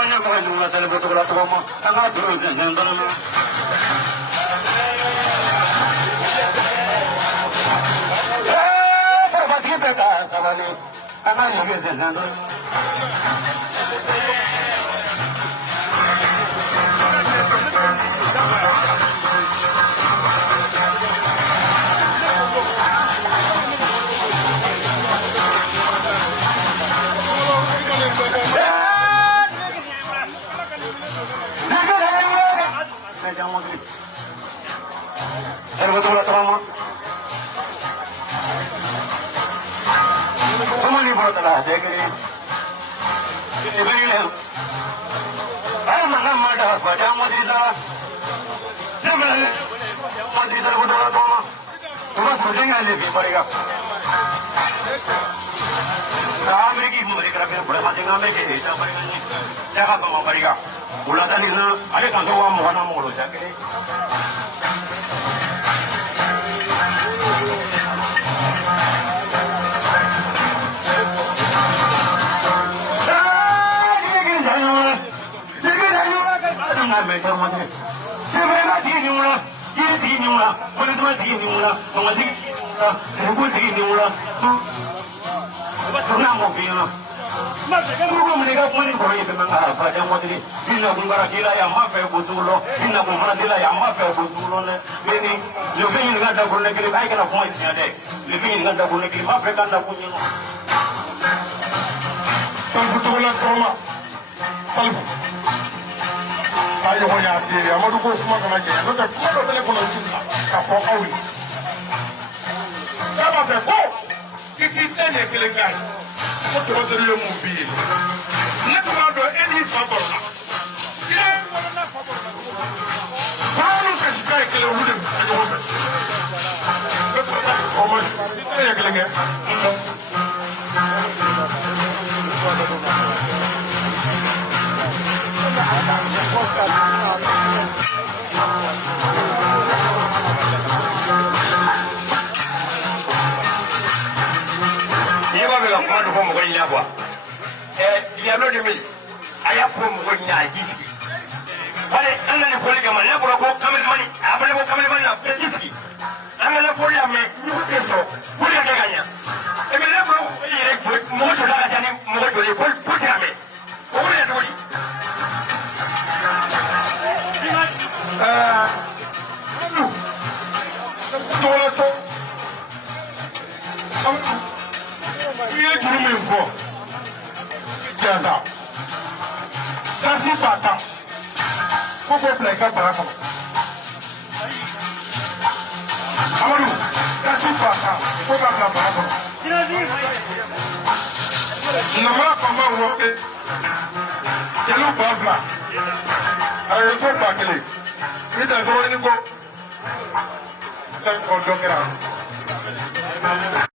Sonya Manu was a little bit of Roma, and I bruise and gentlemen. But he better, somebody, and I guess it's gentlemen. Somebody brought the last day. I'm not mad, but I'm what is a what is a good one. You must put in a living for you. I'm making Marica, but I'm not making it. Jacamo Marica. Ulatanina, I can't go on one more. Ayo ya tiri amadu ko kuma kana ke no ta kuma do tele kono sunna ka fo awi kama fe ko kiki tene kele gai ko to do le mu bi ne ko do eni favor na ye wala na favor na pano ka shi kai kele wude ayo wo ko to ta ko mas ya kele nge Kasi bata, koko pleka baraka. Amadu, kasi bata, koko pleka baraka. Nama kama wote, jelu bafla. Ayo to bakele. Ida zo ni ko. Tan ko dokera.